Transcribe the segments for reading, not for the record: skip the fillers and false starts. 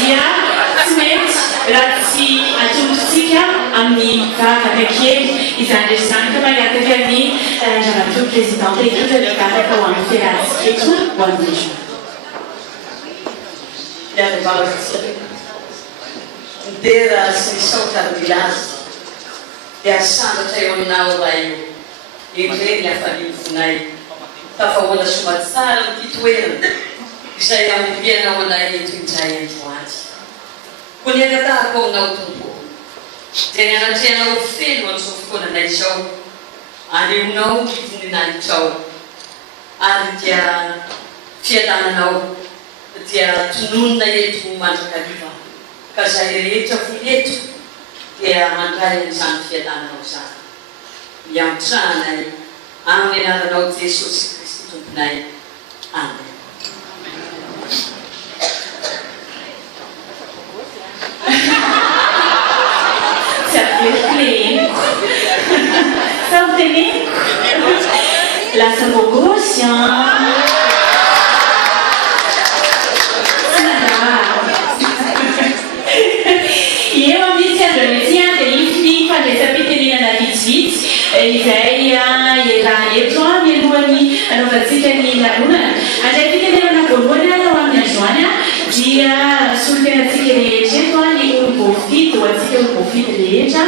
dia tsy mety raha tsy atombotsika amin'ny vavaka kely izany rehetra izany ka magnataka ny ramatoa présidente eto le vavaka ho amin'ny fiarahantsika eto ho amin'ny jour. Midera sy misaotra ny vilazy dia sambatra eo aminao raha io ireny afalifonay tafahoana somary tsara ny toerana izay ampianao anay eto indray androany ko ny akatahako aminao tompo dia ny anatrehanao felo an'izao fotoananay izao aneonao ivoninanitrao ary dia fiadananao dia tononona eto mandrakariva ka zay rehetra voneto dia mandray an'izany fiadananao zany miampitrahanay amin'ny anaranao Jesosy Kristy tomponay. Amen. Lasa mogos yan. Io amici andronesian dell'IFTI fa le sapete lì nella vizit izay era eto mialohany anaovantsika ny lanonana andray fitenenana voalohany ao amin'ny androany dia solotenatsika rehetra eto ny olom-bofidy ho antsika olom-bofidy rehetra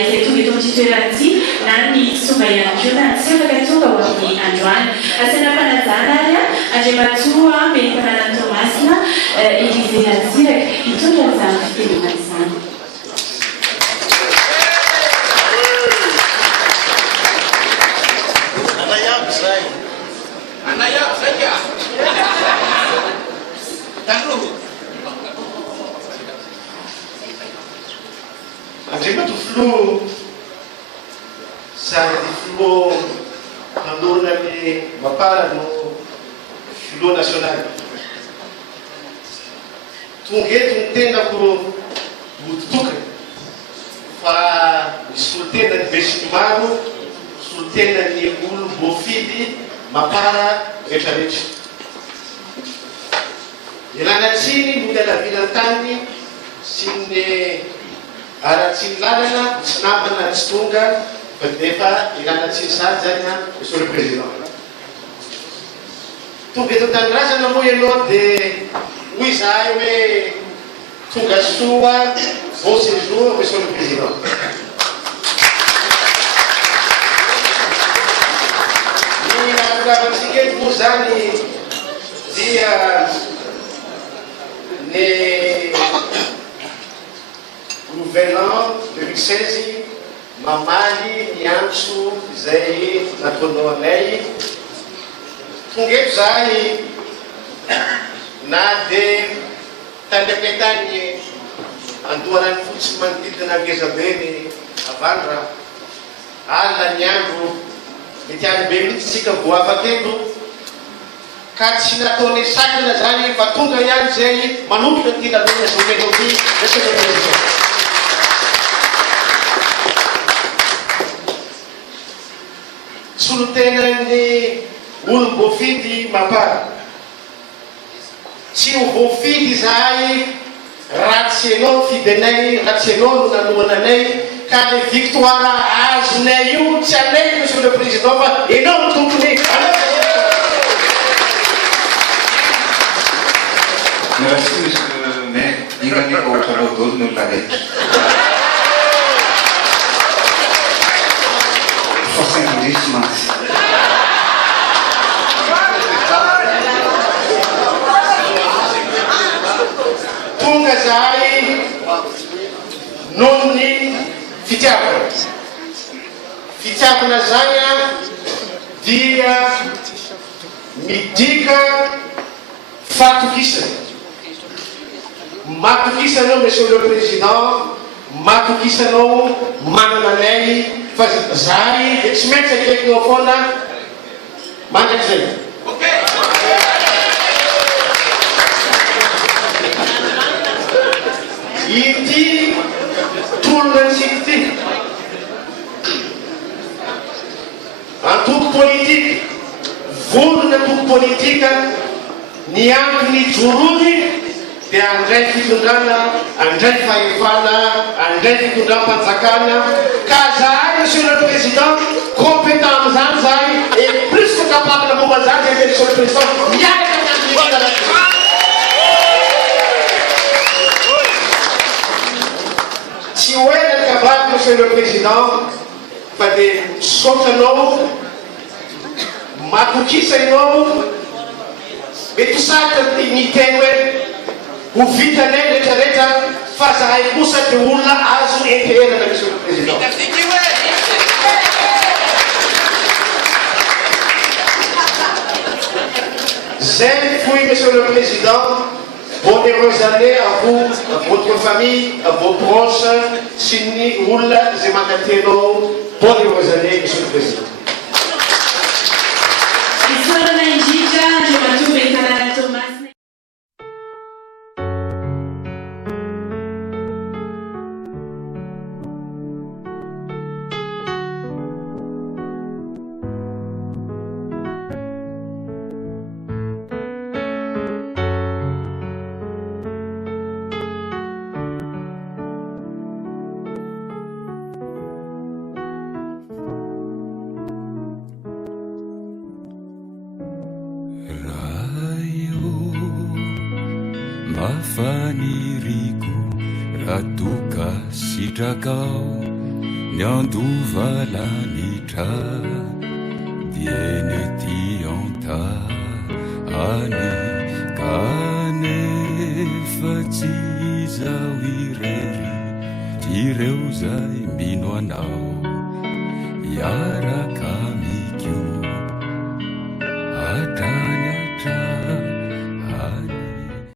izay tonga eto amin'ity toerana ity na ny somba ihany koa na tsy afaka tonga ho amin'ny androany asana fanajana ary andray matoa mentanana Tomasina Élisée Naziraka hitondra izany fitenenana izany. Andremato flo sa di flo allora che ma parlano flo nazionale tungeto un tenda con buttuca fa sul tenda di vestimano sul tenda di un bofidi ma para e chavecci e la nazioni muda la vilantani sinne aratsiny lalana tsy nambana tsy tonga fa defa ilanatsiny sady zany monsieur le président tonga eto tanindrazana moa ianao dia hoy zahay hoe tonga soa bon séjour monsieur le président ny nahatongavantsika eto moa zany dia ny Nouvel An 2016 mamaly niantso izay nataonao anay tonga eto zahay na dia tandraky tany andohanany fotsy manodidina ngezabe ny avandra alina ny andro mety any be mihitsy tsika vo afaka eto ka tsy nataony sakana zany fa tonga ihany zay manomboka ty lalona zomenao ty monsieur le président. Solotenan'ny olom-boafidy mapara tsy ho voafidy zahay raha tsy ianao fidenay raha tsy ianao no nanohananay ka le victoire azonay io tsy anay monsieur le président fa ianao no tompony. Merci monsieur le maire, ingani ko chalo dos no lage. Tonga zahay noho ny fitiavana zany dia midika fatokisana matokisanao monsieur le président matokisanao manana anay fa zahay dia tsy maintsy akaikinao foana mandraky zay. Ity tolonantsika ity antoko politika vorona antoko politika ny antony jorony dia andray fitondrana, andray fahefana, andray fitondram-panjakana. Ka zahay monsieur le président compétent am'izany zahay et plus que capable momba zany zay monsieur le président miaraka amin'andrina. Tsy hoe nakabako monsieur le président fa dia sotranao matokisa ianao mety hosarika ny teny hoe ho vitanay rehetrarehetra fa zahay kosa dia olona azo interana monsieur le président. Zay fouille monsieur le président. Bonne heureuse année à vous, à votre famille, à vos proches. Sini Oula Zemakateno. Bonne heureuse année, monsieur le président. Mafaniriku ratuka sitakau nyanduvalanitra diene tianta ani kanefa tsy izao irery tireo zay mino anao iaraka mikio atra